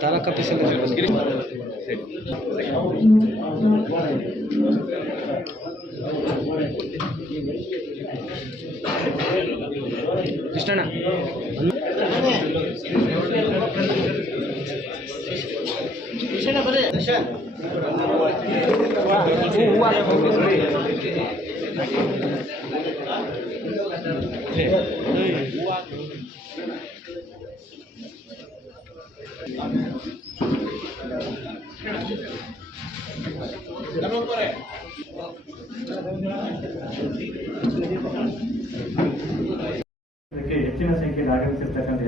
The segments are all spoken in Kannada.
ತಾಲೂಕು ಆಫೀಸಲ್ಲಿ ಕೃಷ್ಣಣ್ಣ ಇದಕ್ಕೆ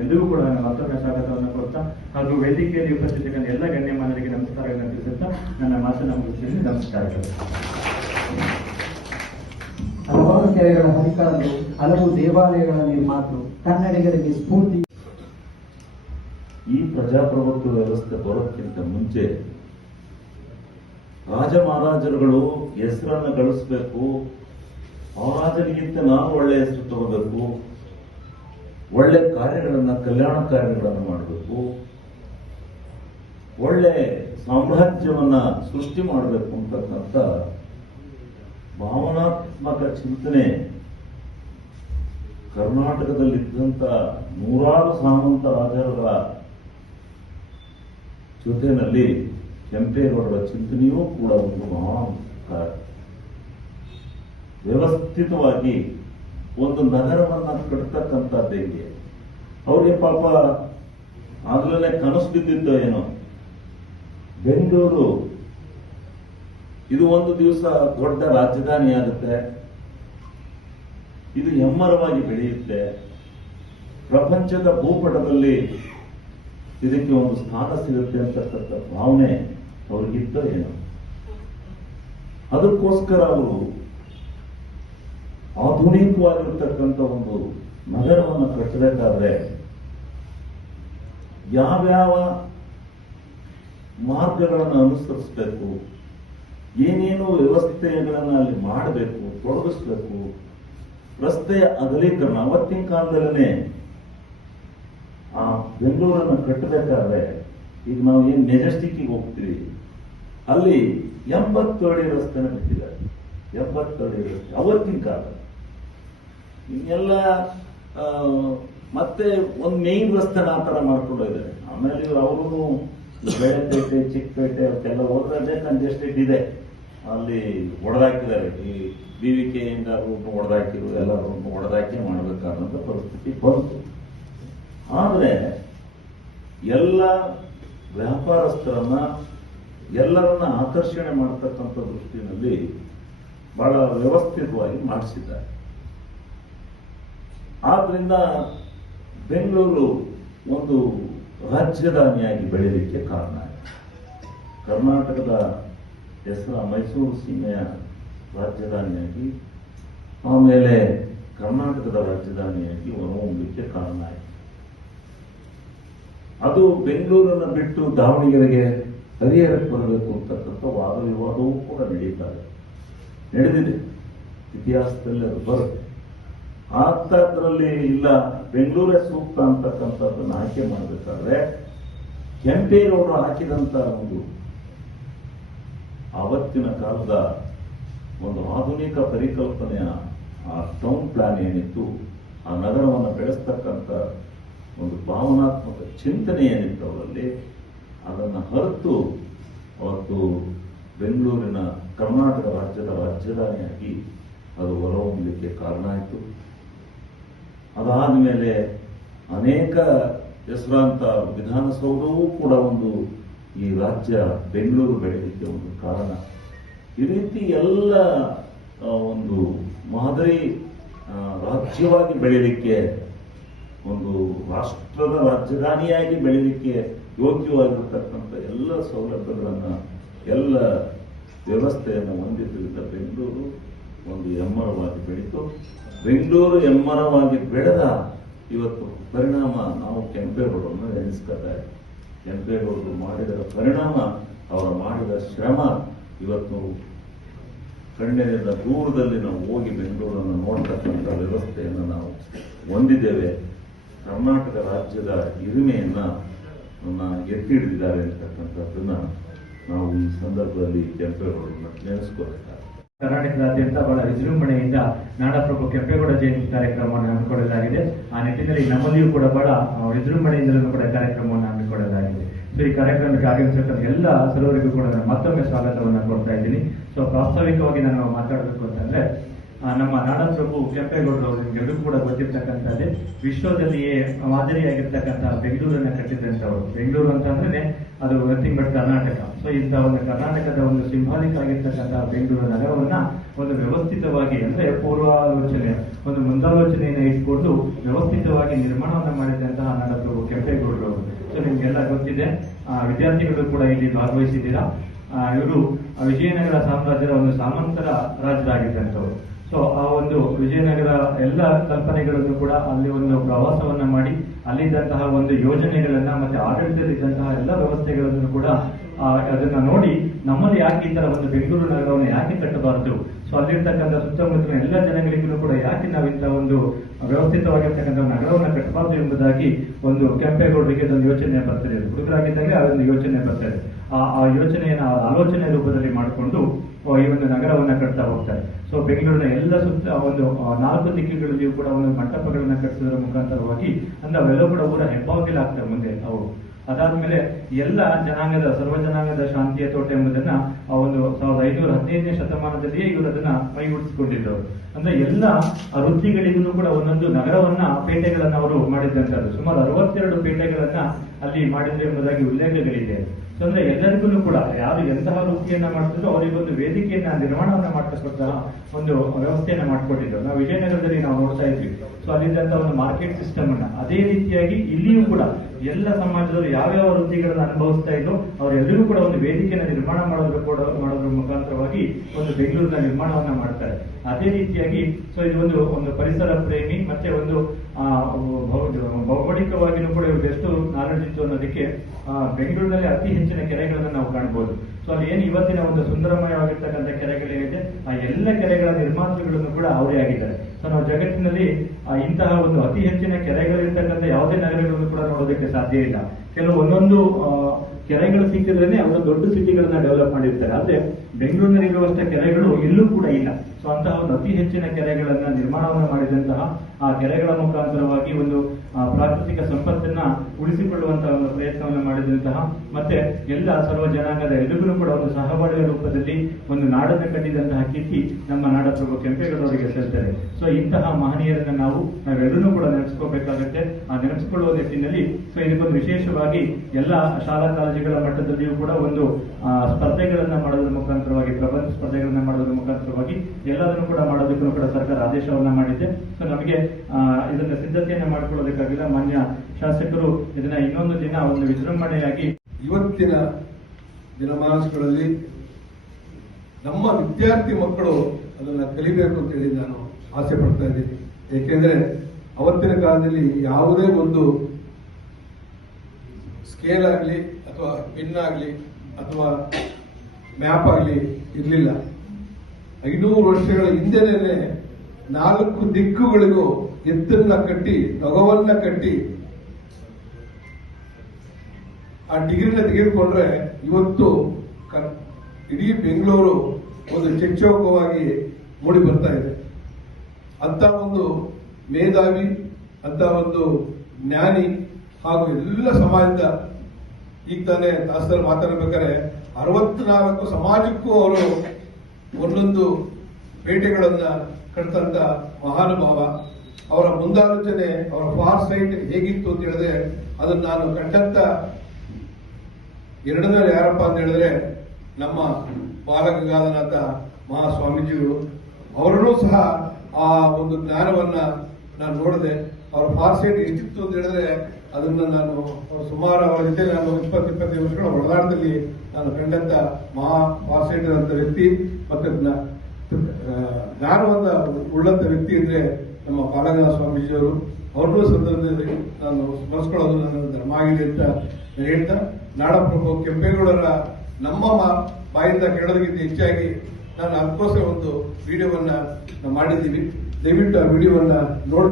ಎಲ್ಲರಿಗೂ ಕೂಡ ನನ್ನ ಮತ್ತೊಮ್ಮೆ ಸ್ವಾಗತವನ್ನು ಕೊಡ್ತಾ ಹಾಗೂ ವೇದಿಕೆಯಲ್ಲಿ ಉಪಸ್ಥಿತಕ್ಕಂಥ ಎಲ್ಲ ಗಣ್ಯಮಾನರಿಗೆ ನಮಸ್ಕಾರಗಳನ್ನು ತಿಳಿಸುತ್ತಾ ನನ್ನ ಮಾತನ್ನ ಮುಗಿಸ್ತೀನಿ. ನಮಸ್ಕಾರಗಳು. ಹಲವಾರು ಕೆರೆಗಳ ಹರಿಕಾರರು ಹಲವು ದೇವಾಲಯಗಳ ನಿರ್ಮಾತರು ಕನ್ನಡಿಗರಿಗೆ ಸ್ಫೂರ್ತಿ ಈ ಪ್ರಜಾಪ್ರಭುತ್ವ ವ್ಯವಸ್ಥೆ ಬರೋಕ್ಕಿಂತ ಮುಂಚೆ ರಾಜ ಮಹಾರಾಜರುಗಳು ಹೆಸರನ್ನು ಗಳಿಸ್ಬೇಕು ಆ ರಾಜನಿಗಿಂತ ನಾವು ಒಳ್ಳೆಯ ಹೆಸರು ತಗೋಬೇಕು. ಒಳ್ಳೆ ಕಾರ್ಯಗಳನ್ನು, ಕಲ್ಯಾಣ ಕಾರ್ಯಗಳನ್ನು ಮಾಡಬೇಕು. ಒಳ್ಳೆ ಸಾಮ್ರಾಜ್ಯವನ್ನ ಸೃಷ್ಟಿ ಮಾಡಬೇಕು ಅಂತಕ್ಕಂಥ ಭಾವನಾತ್ಮಕ ಚಿಂತನೆ ಕರ್ನಾಟಕದಲ್ಲಿದ್ದಂಥ ನೂರಾರು ಸಾಮಂತ ರಾಜರುಗಳ ಜೊತೆಯಲ್ಲಿ ಕೆಂಪೇಗೌಡರ ಚಿಂತನೆಯೂ ಕೂಡ ಒಂದು ಮಹಾ ವ್ಯವಸ್ಥಿತವಾಗಿ ಒಂದು ನಗರವನ್ನ ಕಟ್ತಕ್ಕಂಥದ್ದು ಹೆಂಗೆ? ಅವ್ರಿಗೆ ಪಾಪ ಆಗ್ಲೇ ಕನಸು ಬಿದ್ದಿದ್ದ ಏನೋ? ಬೆಂಗಳೂರು. ಇದು ಒಂದು ದಿವಸ ದೊಡ್ಡ ರಾಜಧಾನಿ ಆಗುತ್ತೆ. ಇದು ಹೆಮ್ಮರವಾಗಿ ಬೆಳೆಯುತ್ತೆ. ಪ್ರಪಂಚದ ಭೂಪಟದಲ್ಲಿ ಇದಕ್ಕೆ ಒಂದು ಸ್ಥಾನ ಸಿಗುತ್ತೆ ಅಂತಕ್ಕಂಥ ಭಾವನೆ ಅವ್ರಿಗಿತ್ತ ಏನು? ಅದಕ್ಕೋಸ್ಕರ ಅವರು ಆಧುನಿಕವಾಗಿರ್ತಕ್ಕಂಥ ಒಂದು ನಗರವನ್ನು ಕಟ್ಟಬೇಕಾದ್ರೆ ಯಾವ್ಯಾವ ಮಾರ್ಗಗಳನ್ನು ಅನುಸರಿಸಬೇಕು, ಏನೇನು ವ್ಯವಸ್ಥೆಗಳನ್ನು ಅಲ್ಲಿ ಮಾಡಬೇಕು, ತೊಡಗಿಸ್ಬೇಕು, ರಸ್ತೆಯ ಅಗಲೀಕರಣ ಅವತ್ತಿನ ಕಾಲದಲ್ಲೇ ಆ ಬೆಂಗಳೂರನ್ನು ಕಟ್ಟಬೇಕಾದ್ರೆ ಈಗ ನಾವು ಏನು ಮೆಜೆಸ್ಟಿಕ್ಕಿಗೆ ಹೋಗ್ತೀವಿ, ಅಲ್ಲಿ ಎಂಬತ್ತು ಅಡಿ ರಸ್ತೆನ ಬಿಟ್ಟಿದ್ದಾರೆ. ಎಂಬತ್ತು ಅಡಿ ರಸ್ತೆ. ಅವತ್ತಿನ ಕಾಲ ಆ, ಮತ್ತೆ ಒಂದು ಮೇನ್ ರಸ್ತೆನ ಆ ಥರ ಮಾಡ್ಕೊಂಡು ಇದ್ದಾರೆ ಆಮೇಲೆ ಅವರು ಬೆಳೆಪೇಟೆ ಚಿಕ್ಕಪೇಟೆ ಅವಕ್ಕೆಲ್ಲ ಹೋದ್ರೆ ಕಂಜೆಸ್ಟೆಡ್ ಇದೆ. ಅಲ್ಲಿ ಹೊಡೆದಾಕಿದ್ದಾರೆ ಈ ಬಿ ವಿ ಕೆಯಿಂದ ರೂಟ್ ಹೊಡೆದಾಕಿರು ಎಲ್ಲ ರೂಟ್ ಹೊಡೆದಾಕಿ ಮಾಡಬೇಕಾದಂತ ಪರಿಸ್ಥಿತಿ ಬಂತು. ಆದರೆ ಎಲ್ಲ ವ್ಯಾಪಾರಸ್ಥರನ್ನ ಎಲ್ಲರನ್ನ ಆಕರ್ಷಣೆ ಮಾಡತಕ್ಕಂಥ ದೃಷ್ಟಿನಲ್ಲಿ ಬಹಳ ವ್ಯವಸ್ಥಿತವಾಗಿ ಮಾಡಿಸಿದ್ದಾರೆ. ಆದ್ರಿಂದ ಬೆಂಗಳೂರು ಒಂದು ರಾಜ್ಯಧಾನಿಯಾಗಿ ಬೆಳೆಯಲಿಕ್ಕೆ ಕಾರಣ ಆಯಿತು. ಕರ್ನಾಟಕದ ಹೆಸರ ಮೈಸೂರು ಸೀಮೆಯ ರಾಜಧಾನಿಯಾಗಿ ಆಮೇಲೆ ಕರ್ನಾಟಕದ ರಾಜಧಾನಿಯಾಗಿ ಹೊರಹೊಮ್ಮಲಿಕ್ಕೆ ಕಾರಣ ಆಯಿತು. ಅದು ಬೆಂಗಳೂರನ್ನು ಬಿಟ್ಟು ದಾವಣಗೆರೆಗೆ ಹರಿಹರಕ್ಕೆ ಬರಬೇಕು ಅಂತಕ್ಕಂಥ ವಾದ ವಿವಾದವೂ ಕೂಡ ನಡೀತಾರೆ ನಡೆದಿದೆ. ಇತಿಹಾಸದಲ್ಲಿ ಅದು ಬರುತ್ತೆ. ಅಂಥದ್ರಲ್ಲಿ ಇಲ್ಲ, ಬೆಂಗಳೂರೇ ಸೂಕ್ತ ಅಂತಕ್ಕಂಥದ್ದನ್ನು ಆಯ್ಕೆ ಮಾಡಬೇಕಾದ್ರೆ, ಕೆಂಪೇಗೌಡರು ಹಾಕಿದಂತ ಒಂದು ಆವತ್ತಿನ ಕಾಲದ ಒಂದು ಆಧುನಿಕ ಪರಿಕಲ್ಪನೆಯ ಆ ಟೌನ್ ಪ್ಲಾನ್ ಏನಿತ್ತು, ಆ ನಗರವನ್ನು ಬೆಳೆಸ್ತಕ್ಕಂಥ ಒಂದು ಭಾವನಾತ್ಮಕ ಚಿಂತನೆ ಏನಿತ್ತು ಅವರಲ್ಲಿ, ಅದನ್ನು ಹೊರತು ಅವತ್ತು ಬೆಂಗಳೂರಿನ ಕರ್ನಾಟಕ ರಾಜ್ಯದ ರಾಜಧಾನಿಯಾಗಿ ಅದು ಹೊರಹೊಮ್ಮಲಿಕ್ಕೆ ಕಾರಣ ಆಯಿತು. ಅದಾದ ಮೇಲೆ ಅನೇಕ ಹೆಸರಾಂತ ವಿಧಾನಸೌಧವೂ ಕೂಡ ಒಂದು ಈ ರಾಜ್ಯ ಬೆಂಗಳೂರು ಬೆಳೆಯಲಿಕ್ಕೆ ಒಂದು ಕಾರಣ. ಈ ರೀತಿ ಎಲ್ಲ ಒಂದು ಮಾದರಿ ರಾಜ್ಯವಾಗಿ ಬೆಳೆಯಲಿಕ್ಕೆ, ಒಂದು ರಾಷ್ಟ್ರದ ರಾಜಧಾನಿಯಾಗಿ ಬೆಳೀಲಿಕ್ಕೆ ಯೋಗ್ಯವಾಗಿರ್ತಕ್ಕಂಥ ಎಲ್ಲ ಸೌಲಭ್ಯಗಳನ್ನು, ಎಲ್ಲ ವ್ಯವಸ್ಥೆಯನ್ನು ಹೊಂದಿದ್ದರಿಂದ ಬೆಂಗಳೂರು ಒಂದು ಹೆಮ್ಮರವಾಗಿ ಬೆಳೀತು ಬೆಂಗಳೂರು ಎಮ್ಮರವಾಗಿ ಬೆಳೆದ ಇವತ್ತು ಪರಿಣಾಮ ನಾವು ಕೆಂಪೇಗೌಡರನ್ನು ಎನಿಸ್ಕೊಳ್ತಾರೆ ಕೆಂಪೇಗೌಡರು ಮಾಡಿದ ಪರಿಣಾಮ, ಅವರು ಮಾಡಿದ ಶ್ರಮ ಇವತ್ತು ಕಣ್ಣಿನಿಂದ ದೂರದಲ್ಲಿ ನಾವು ಹೋಗಿ ಬೆಂಗಳೂರನ್ನು ನೋಡ್ತಕ್ಕಂಥ ವ್ಯವಸ್ಥೆಯನ್ನು ನಾವು ಹೊಂದಿದ್ದೇವೆ. ಕರ್ನಾಟಕ ರಾಜ್ಯದ ಹಿರಿಮೆಯನ್ನು ನನ್ನ ಎತ್ತಿ ಹಿಡಿದಿದ್ದಾರೆ ಅಂತಕ್ಕಂಥದ್ದನ್ನು ನಾವು ಈ ಸಂದರ್ಭದಲ್ಲಿ ಕೆಂಪೇಗೌಡರನ್ನ ನೆನೆಸ್ಕೋಬೇಕಾಗುತ್ತೆ ಕರ್ನಾಟಕದಾದ್ಯಂತ ಬಹಳ ವಿಜೃಂಭಣೆಯಿಂದ ನಾಡಪ್ರಭು ಕೆಂಪೇಗೌಡ ಜಯಂತಿ ಕಾರ್ಯಕ್ರಮವನ್ನು ಹಮ್ಮಿಕೊಳ್ಳಲಾಗಿದೆ. ಆ ನಿಟ್ಟಿನಲ್ಲಿ ನಮ್ಮಲ್ಲಿಯೂ ಕೂಡ ಬಹಳ ವಿಜೃಂಭಣೆಯಿಂದಲೂ ಕೂಡ ಕಾರ್ಯಕ್ರಮವನ್ನು ಹಮ್ಮಿಕೊಳ್ಳಲಾಗಿದೆ. ಸೊ ಈ ಕಾರ್ಯಕ್ರಮಕ್ಕೆ ಆಗಮಿಸಿರ್ತಕ್ಕಂಥ ಎಲ್ಲ ಸರ್ವರಿಗೂ ಕೂಡ ನಾನು ಮತ್ತೊಮ್ಮೆ ಸ್ವಾಗತವನ್ನು ಕೊಡ್ತಾ ಇದ್ದೀನಿ. ಸೊ ಪ್ರಾಸ್ತಾವಿಕವಾಗಿ ನಾನು ಮಾತಾಡಬೇಕು ಅಂತಂದ್ರೆ ನಮ್ಮ ನಾಡಪ್ರಭು ಕೆಂಪೇಗೌಡರು ಎಲ್ಲರೂ ಕೂಡ ಗೊತ್ತಿರ್ತಕ್ಕಂಥದ್ದೇ, ವಿಶ್ವದಲ್ಲಿಯೇ ಮಾದರಿಯಾಗಿರ್ತಕ್ಕಂಥ ಬೆಂಗಳೂರನ್ನ ಕಟ್ಟಿದಂತವರು ಬೆಂಗಳೂರು ಅಂತಂದ್ರೆ ಅದು ನಥಿಂಗ್ ಬಟ್ ಕರ್ನಾಟಕ ಸೊ ಇಂಥ ಒಂದು ಕರ್ನಾಟಕದ ಒಂದು ಸಿಂಬಾಲಿಕ್ ಆಗಿರ್ತಕ್ಕಂಥ ಬೆಂಗಳೂರು ನಗರವನ್ನ ಒಂದು ವ್ಯವಸ್ಥಿತವಾಗಿ ಅಂದ್ರೆ ಪೂರ್ವಾಲೋಚನೆ ಒಂದು ಮುಂದಾಲೋಚನೆಯನ್ನು ಇಟ್ಕೊಂಡು ವ್ಯವಸ್ಥಿತವಾಗಿ ನಿರ್ಮಾಣವನ್ನ ಮಾಡಿದಂತಹ ನಾಡಪ್ರಭು ಕೆಂಪೇಗೌಡರು ಸೊ ನಿಮ್ಗೆಲ್ಲ ಗೊತ್ತಿದೆ. ಆ, ವಿದ್ಯಾರ್ಥಿಗಳು ಕೂಡ ಇಲ್ಲಿ ಭಾಗವಹಿಸಿದ್ದೀರಾ? ಇವರು ವಿಜಯನಗರ ಸಾಮ್ರಾಜ್ಯದ ಒಂದು ಸಾಮಂತರ ರಾಜರಾಗಿದ್ದಂಥವ್ರು ಸೊ ಆ ಒಂದು ವಿಜಯನಗರ ಎಲ್ಲ ಕಲ್ಪನೆಗಳನ್ನು ಕೂಡ ಅಲ್ಲಿ ಒಂದು ಪ್ರವಾಸವನ್ನು ಮಾಡಿ ಅಲ್ಲಿದ್ದಂತಹ ಒಂದು ಯೋಜನೆಗಳನ್ನ ಮತ್ತೆ ಆಡಳಿತದಲ್ಲಿದ್ದಂತಹ ಎಲ್ಲ ವ್ಯವಸ್ಥೆಗಳನ್ನು ಕೂಡ ಅದನ್ನ ನೋಡಿ ನಮ್ಮಲ್ಲಿ ಯಾಕೆ ಈ ತರ ಒಂದು ಬೆಂಗಳೂರು ನಗರವನ್ನು ಯಾಕೆ ಕಟ್ಟಬಾರದು? ಸೊ ಅಲ್ಲಿರ್ತಕ್ಕಂಥ ಸುತ್ತಮುತ್ತಲಿನ ಎಲ್ಲ ಜನಗಳಿಗೂ ಕೂಡ ಯಾಕೆ ನಾವು ಒಂದು ವ್ಯವಸ್ಥಿತವಾಗಿರ್ತಕ್ಕಂಥ ನಗರವನ್ನು ಕಟ್ಟಬಾರದು ಎಂಬುದಾಗಿ ಒಂದು ಕೆಂಪೇಗೌಡರಿಗೆ ಒಂದು ಯೋಚನೆ ಬರ್ತದೆ. ಹುಡುಗರಾಗಿದ್ದಾಗ ಅದೊಂದು ಯೋಚನೆ ಬರ್ತದೆ. ಆ ಯೋಚನೆಯನ್ನು ಆಲೋಚನೆ ರೂಪದಲ್ಲಿ ಮಾಡಿಕೊಂಡು ಈ ಒಂದು ನಗರವನ್ನ ಕಟ್ತಾ ಹೋಗ್ತಾರೆ. ಸೊ ಬೆಂಗಳೂರಿನ ಎಲ್ಲ ಸುತ್ತ ಒಂದು ನಾಲ್ಕು ದಿಕ್ಕುಗಳಲ್ಲಿಯೂ ಕೂಡ ಒಂದು ಮಂಟಪಗಳನ್ನ ಕಟ್ಟಿಸೋದ್ರ ಮುಖಾಂತರವಾಗಿ ಅಂದ್ರೆ ಅವೆಲ್ಲ ಕೂಡ ಊರ ಹೆಬ್ಬಾಗಿಲಾಗ್ತವೆ ಮುಂದೆ ಅವು. ಅದಾದ್ಮೇಲೆ ಎಲ್ಲ ಜನಾಂಗದ, ಸರ್ವ ಜನಾಂಗದ ಶಾಂತಿಯ ತೋಟ ಎಂಬುದನ್ನ ಆ ಒಂದು ಸಾವಿರದ ಐನೂರ ಹದಿನೈದನೇ ಶತಮಾನದಲ್ಲಿಯೇ ಇವರು ಅದನ್ನ ಮೈಗೂಡಿಸಿಕೊಂಡಿದ್ದರು. ಅಂದ್ರೆ ಎಲ್ಲ ವೃತ್ತಿಗಳಿಗೂ ಕೂಡ ಒಂದೊಂದು ನಗರವನ್ನ, ಪೇಟೆಗಳನ್ನ ಅವರು ಮಾಡಿದ್ದಂತದ್ದು. ಸುಮಾರು ಅರವತ್ತೆರಡು ಪೇಟೆಗಳನ್ನ ಅಲ್ಲಿ ಮಾಡಿದ್ರು ಎಂಬುದಾಗಿ ಉಲ್ಲೇಖಗಳಿದೆ. ಅಂದ್ರೆ ಎಲ್ಲರಿಗೂ ಕೂಡ ಯಾರು ಎಂತಹ ವೃತ್ತಿಯನ್ನ ಮಾಡ್ತಿದ್ರು ಅವರಿಗೊಂದು ವೇದಿಕೆಯನ್ನ, ನಿರ್ಮಾಣವನ್ನ ಮಾಡ್ತಕ್ಕಂತಹ ಒಂದು ವ್ಯವಸ್ಥೆಯನ್ನ ಮಾಡ್ಕೊಟ್ಟಿದ್ರು ನಾವು ವಿಜಯನಗರದಲ್ಲಿ ನಾವು ನೋಡ್ತಾ ಇದ್ವಿ. ಸೊ ಅಲ್ಲಿದ್ದಂತ ಒಂದು ಮಾರ್ಕೆಟ್ ಸಿಸ್ಟಮ್ ಅನ್ನ. ಅದೇ ರೀತಿಯಾಗಿ ಇಲ್ಲಿಯೂ ಕೂಡ ಎಲ್ಲ ಸಮಾಜದವರು ಯಾವ್ಯಾವ ವೃತ್ತಿಗಳನ್ನ ಅನುಭವಿಸ್ತಾ ಇದ್ರು ಅವರೆಲ್ಲರಿಗೂ ಕೂಡ ಒಂದು ವೇದಿಕೆಯನ್ನ ನಿರ್ಮಾಣ ಮಾಡೋದ್ರ ಕೂಡ, ಮಾಡೋದ್ರ ಮುಖಾಂತರವಾಗಿ ಒಂದು ಬೆಂಗಳೂರಿನ ನಿರ್ಮಾಣವನ್ನ ಮಾಡ್ತಾರೆ. ಅದೇ ರೀತಿಯಾಗಿ ಸೊ ಇದು ಒಂದು ಒಂದು ಪರಿಸರ ಪ್ರೇಮಿ, ಮತ್ತೆ ಒಂದು ಆ, ಭೌ- ಭೌಗೋಳಿಕವಾಗಿನೂ ಕೂಡ ಇವ್ರಿಗೆ ಎಷ್ಟು ನಾಲೆಡ್ಜ್ ಇತ್ತು ಅನ್ನೋದಕ್ಕೆ ಬೆಂಗಳೂರಿನಲ್ಲಿ ಅತಿ ಹೆಚ್ಚಿನ ಕೆರೆಗಳನ್ನು ನಾವು ಕಾಣಬಹುದು ಸೊ ಅಲ್ಲಿ ಏನು ಇವತ್ತಿನ ಒಂದು ಸುಂದರಮಯವಾಗಿರ್ತಕ್ಕಂಥ ಕೆರೆಗಳೇನಿದೆ ಆ ಎಲ್ಲ ಕೆರೆಗಳ ನಿರ್ಮಾತೃಗಳನ್ನು ಕೂಡ ಅವರೇ ಆಗಿದ್ದಾರೆ. ಸೊ ನಾವು ಜಗತ್ತಿನಲ್ಲಿ ಇಂತಹ ಒಂದು ಅತಿ ಹೆಚ್ಚಿನ ಕೆರೆಗಳಿರ್ತಕ್ಕಂಥ ಯಾವುದೇ ನಗರಗಳನ್ನು ಕೂಡ ನೋಡೋದಕ್ಕೆ ಸಾಧ್ಯ ಇಲ್ಲ. ಕೆಲವು ಒಂದೊಂದು ಕೆರೆಗಳು ಸಿಕ್ಕಿದ್ರೇನೆ ಅವರು ದೊಡ್ಡ ಸಿಟಿಗಳನ್ನ ಡೆವಲಪ್ ಮಾಡಿರ್ತಾರೆ. ಆದ್ರೆ ಬೆಂಗಳೂರಿನಲ್ಲಿ ಇರುವಷ್ಟ ಕೆರೆಗಳು ಎಲ್ಲೂ ಕೂಡ ಇಲ್ಲ. ಸೊ ಅತಿ ಹೆಚ್ಚಿನ ಕೆರೆಗಳನ್ನ ನಿರ್ಮಾಣವನ್ನು ಮಾಡಿದಂತಹ ಆ ಕೆರೆಗಳ ಮುಖಾಂತರವಾಗಿ ಒಂದು ಪ್ರಾಕೃತಿಕ ಸಂಪತ್ತನ್ನ ಉಳಿಸಿಕೊಳ್ಳುವಂತಹ ಒಂದು ಪ್ರಯತ್ನವನ್ನು ಮಾಡಿದಂತಹ ಮತ್ತೆ ಎಲ್ಲ ಸರ್ವ ಜನಾಂಗದ ಎದುರು ಕೂಡ ಒಂದು ಸಹಬಾಳ್ವೆ ರೂಪದಲ್ಲಿ ಒಂದು ನಾಡನ್ನು ಕಟ್ಟಿದಂತಹ ಕೀರ್ತಿ ನಮ್ಮ ನಾಡಪ್ರಭು ಕೆಂಪೇಗೌಡರಿಗೆ ಸೇರ್ತಾರೆ ಸೊ ಇಂತಹ ಮಹನೀಯರನ್ನ ನಾವು, ನಾವೆಲ್ಲರೂ ಕೂಡ ನೆನೆಸ್ಕೋಬೇಕಾಗುತ್ತೆ ಆ ನೆನೆಸ್ಕೊಳ್ಳುವ ನಿಟ್ಟಿನಲ್ಲಿ ಸೊ, ಇದಕ್ಕೊಂದು ವಿಶೇಷವಾಗಿ ಎಲ್ಲ ಶಾಲಾ ಕಾಲೇಜುಗಳ ಮಟ್ಟದಲ್ಲಿಯೂ ಕೂಡ ಒಂದು ಸ್ಪರ್ಧೆಗಳನ್ನ ಮಾಡೋದ್ರ ಮುಖಾಂತರವಾಗಿ, ಪ್ರಬಂಧ ಸ್ಪರ್ಧೆಗಳನ್ನ ಮಾಡೋದ್ರ ಮುಖಾಂತರವಾಗಿ ಎಲ್ಲದನ್ನು ಕೂಡ ಮಾಡೋದಕ್ಕೂ ಕೂಡ ಸರ್ಕಾರ ಆದೇಶವನ್ನ ಮಾಡಿದೆ. ಸೊ ನಮಗೆ ಇದನ್ನ ಸಿದ್ಧತೆಯನ್ನ ಮಾಡಿಕೊಳ್ಳೋದಕ್ಕಾಗಿಲ್ಲ. ಮಾನ್ಯ ಶಾಸಕರು ಇದನ್ನ ಇನ್ನೊಂದು ದಿನ ಒಂದು ವಿಜೃಂಭಣೆಯಾಗಿ ಇವತ್ತಿನ ದಿನಮಾನಗಳಲ್ಲಿ ನಮ್ಮ ವಿದ್ಯಾರ್ಥಿ ಮಕ್ಕಳು ಅದನ್ನ ಕಲಿಬೇಕು ಅಂತೇಳಿ ನಾನು ಆಸೆ ಪಡ್ತಾ ಇದ್ದೀನಿ. ಏಕೆಂದ್ರೆ ಅವತ್ತಿನ ಕಾಲದಲ್ಲಿ ಯಾವುದೇ ಒಂದು ಸ್ಕೇಲ್ ಆಗಲಿ ಅಥವಾ ಪಿನ್ ಆಗಲಿ ಅಥವಾ ಮ್ಯಾಪ್ ಆಗಲಿ ಇರಲಿಲ್ಲ. ಐನೂರು ವರ್ಷಗಳ ಹಿಂದೆನೇ ನಾಲ್ಕು ದಿಕ್ಕುಗಳಿಗೂ ಎತ್ತನ್ನ ಕಟ್ಟಿ ನಗವನ್ನ ಕಟ್ಟಿ ಆ ಡಿಗ್ರಿನ ತೆಗೆದುಕೊಂಡ್ರೆ ಇವತ್ತು ಇಡೀ ಬೆಂಗಳೂರು ಒಂದು ಚಚ್ಚೌಕವಾಗಿ ಮೂಡಿ ಬರ್ತಾ ಇದೆ. ಅಂತ ಒಂದು ಮೇಧಾವಿ, ಅಂತ ಒಂದು ಜ್ಞಾನಿ ಹಾಗೂ ಎಲ್ಲ ಸಮಾಜದ ಈಗ ತಾನೇ ದಾಸರು ಮಾತಾಡಬೇಕಾದ್ರೆ ಅರವತ್ನಾಲ್ಕು ಸಮಾಜಕ್ಕೂ ಅವರು ಒಂದೊಂದು ಬೇಟೆಗಳನ್ನು ಕಟ್ಟಂತ ಮಹಾನುಭಾವ, ಅವರ ಮುಂದಾಲೋಚನೆ, ಅವರ ಫಾರ್ ಸೈಟ್ ಹೇಗಿತ್ತು ಅಂತ ಹೇಳಿದ್ರೆ, ಅದನ್ನ ನಾನು ಕಂಡಂತ ಎರಡನೇ ಯಾರಪ್ಪ ಅಂತ ಹೇಳಿದ್ರೆ, ನಮ್ಮ ಬಾಲಗಂಗಾಧನಾಥ ಮಹಾಸ್ವಾಮೀಜಿಗಳು ಅವರನ್ನೂ ಸಹ ಆ ಒಂದು ಜ್ಞಾನವನ್ನ ನಾನು ನೋಡಿದೆ. ಅವರ ಫಾರ್ಸೈಟ್ ಎಷ್ಟಿತ್ತು ಅಂತ ಹೇಳಿದ್ರೆ, ಅದನ್ನ ನಾನು ಸುಮಾರು ಅವರ ಜೊತೆ ನಾನು ಇಪ್ಪತ್ತು ಇಪ್ಪತ್ತೈದು ವರ್ಷಗಳ ಒಳಗಾಟದಲ್ಲಿ ನಾನು ಕಂಡಂತ ಮಹಾ ಫಾರ್ಸೈಟ್ ಅಂತ ವ್ಯಕ್ತಿ. ಮತ್ತೆ ಜ್ಞಾನವನ್ನ ಉಳ್ಳಂತ ವ್ಯಕ್ತಿ ಅಂದ್ರೆ ನಮ್ಮ ಪಾಲಗನ ಸ್ವಾಮೀಜಿಯವರು, ಅವ್ರನ್ನೂ ಸಂದರ್ಭದಲ್ಲಿ ನಾನು ಸ್ಮರಿಸ್ಕೊಳ್ಳೋದು ನನ್ನ ಧರ್ಮ ಆಗಿದೆ ಅಂತ ನಾನು ಹೇಳ್ತಾ, ನಾಡಪ್ರಭು ಕೆಂಪೇಗೌಡರ ನಮ್ಮ ಬಾಯಿಂದ ಕೇಳೋದಕ್ಕಿಂತ ಹೆಚ್ಚಾಗಿ ನಾನು ಅದಕ್ಕೋಸ್ಕರ ಒಂದು ವಿಡಿಯೋವನ್ನ ಮಾಡಿದ್ದೀವಿ ದಯವಿಟ್ಟು ಆ ವಿಡಿಯೋವನ್ನ ನೋಡಿ